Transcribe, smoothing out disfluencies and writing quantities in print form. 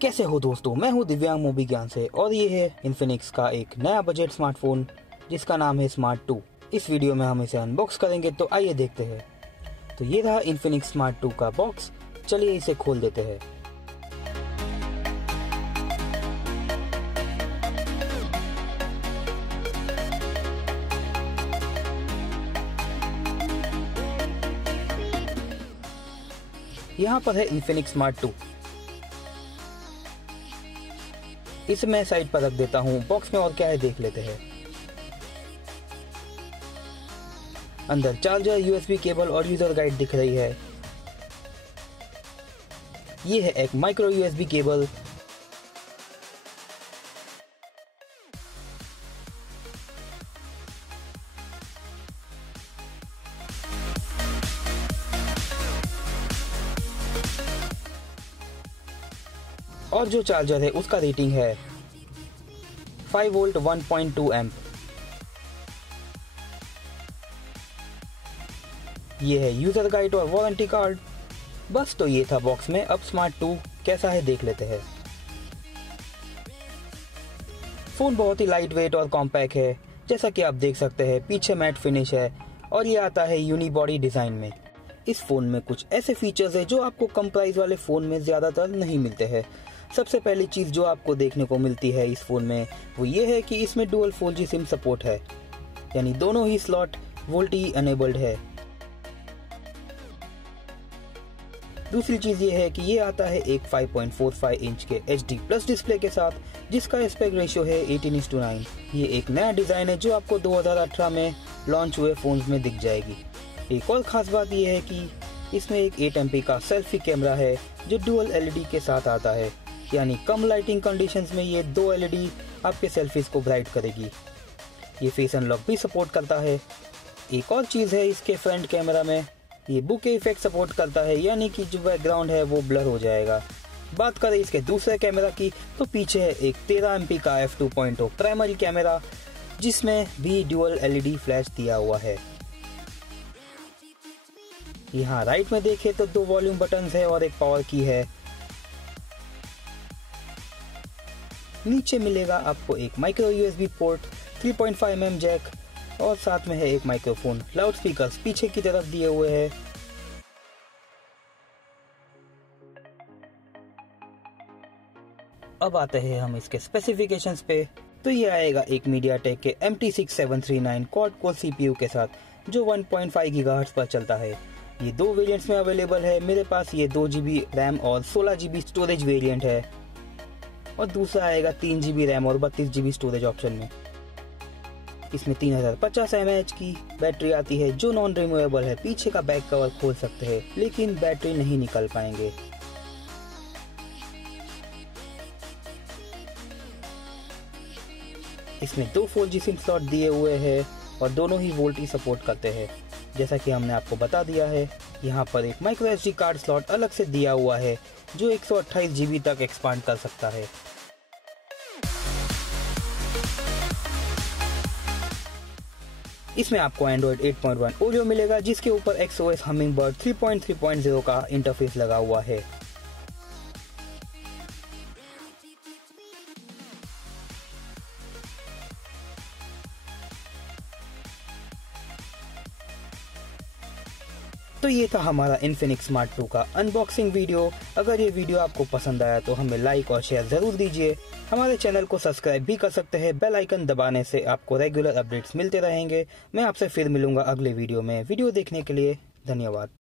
कैसे हो दोस्तों, मैं हूं दिव्यांग मोबी ज्ञान से और ये है इन्फिनिक्स का एक नया बजट स्मार्टफोन जिसका नाम है स्मार्ट 2। इस वीडियो में हम इसे अनबॉक्स करेंगे, तो आइए देखते हैं। तो ये रहा इन्फिनिक्स स्मार्ट 2 का बॉक्स। चलिए इसे खोल देते हैं। यहाँ पर है इन्फिनिक्स स्मार्ट 2। इसे मैं साइड पर रख देता हूँ। बॉक्स में और क्या है देख लेते हैं। अंदर चार्जर, यूएसबी केबल और यूजर गाइड दिख रही है। ये है एक माइक्रो यूएसबी केबल। और जो चार्जर है उसका रेटिंग है 5 वोल्ट 1.2 एम्प। ये है यूजर गाइड और वारंटी कार्ड। बस तो ये था बॉक्स में। अब स्मार्ट 2 कैसा है देख लेते हैं। फोन बहुत ही लाइट वेट और कॉम्पैक्ट है, जैसा कि आप देख सकते हैं। पीछे मैट फिनिश है और ये आता है यूनिबॉडी डिजाइन में। इस फोन में कुछ ऐसे फीचर्स है जो आपको कम प्राइस वाले फोन में ज्यादातर नहीं मिलते हैं। सबसे पहली चीज जो आपको देखने को मिलती है इस फोन में वो ये है कि इसमें डुअल 4G सिम सपोर्ट है, यानी दोनों ही स्लॉट वोल्टी अनेबल्ड है। दूसरी चीज ये है कि ये आता है एक 5.45 इंच के HD प्लस डिस्प्ले के साथ, जिसका एस्पेक्ट रेशियो है 18:9। ये एक नया डिजाइन है जो आपको 2018 में लॉन्च हुए फोन्स में दिख जाएगी। एक और खास बात यह है कि इसमें एक 8 MP का सेल्फी कैमरा है जो डुअल LED के साथ आता है, यानी कम लाइटिंग कंडीशंस में ये 2 LED आपके सेल्फीज को ब्राइट करेगी। ये फेस अनलॉक भी सपोर्ट करता है। एक और चीज है इसके फ्रंट कैमरा में, ये बुके इफेक्ट सपोर्ट करता है, यानी कि जो बैकग्राउंड है वो ब्लर हो जाएगा। बात करें इसके दूसरे कैमरा की, तो पीछे है एक 13 MP का f2.0 प्राइमरी कैमरा, जिसमें भी डुअल LED फ्लैश दिया हुआ है। यहाँ राइट में देखें तो 2 वॉल्यूम बटन्स है और एक पावर की है। नीचे मिलेगा आपको एक micro USB port, 3.5 mm jack और साथ में है एक माइक्रोफोन। लाउड स्पीकर्स पीछे की तरफ दिए हुए हैं। अब आते हैं हम इसके स्पेसिफिकेशंस पे। तो ये आएगा एक MediaTek के MT6739 क्वाड कोर CPU के साथ, जो 1.5 GHz पर चलता है। ये 2 वेरिएंट्स में अवेलेबल है। मेरे पास ये 2 GB रैम और 16 GB स्टोरेज वेरिएंट है, और दूसरा आएगा 3 GB रैम और 32 GB स्टोरेज ऑप्शन में। इसमें 3050 mAh की बैटरी आती है जो नॉन रिमूवेबल है। पीछे का बैक कवर खोल सकते हैं, लेकिन बैटरी नहीं निकल पाएंगे। इसमें 2 4G सिम स्लॉट दिए हुए हैं और दोनों ही वोल्टी सपोर्ट करते हैं, जैसा कि हमने आपको बता दिया है। यहाँ पर एक माइक्रो SD कार्ड स्लॉट अलग से दिया हुआ है जो 128 GB तक एक्सपांड कर सकता है। इसमें आपको Android 8.1 Oreo मिलेगा, जिसके ऊपर XOS Hummingbird 3.3.0 का इंटरफेस लगा हुआ है। तो ये था हमारा Infinix Smart 2 का अनबॉक्सिंग वीडियो। अगर ये वीडियो आपको पसंद आया तो हमें लाइक और शेयर जरूर दीजिए। हमारे चैनल को सब्सक्राइब भी कर सकते हैं। बेल आइकन दबाने से आपको रेगुलर अपडेट्स मिलते रहेंगे। मैं आपसे फिर मिलूंगा अगले वीडियो में। वीडियो देखने के लिए धन्यवाद।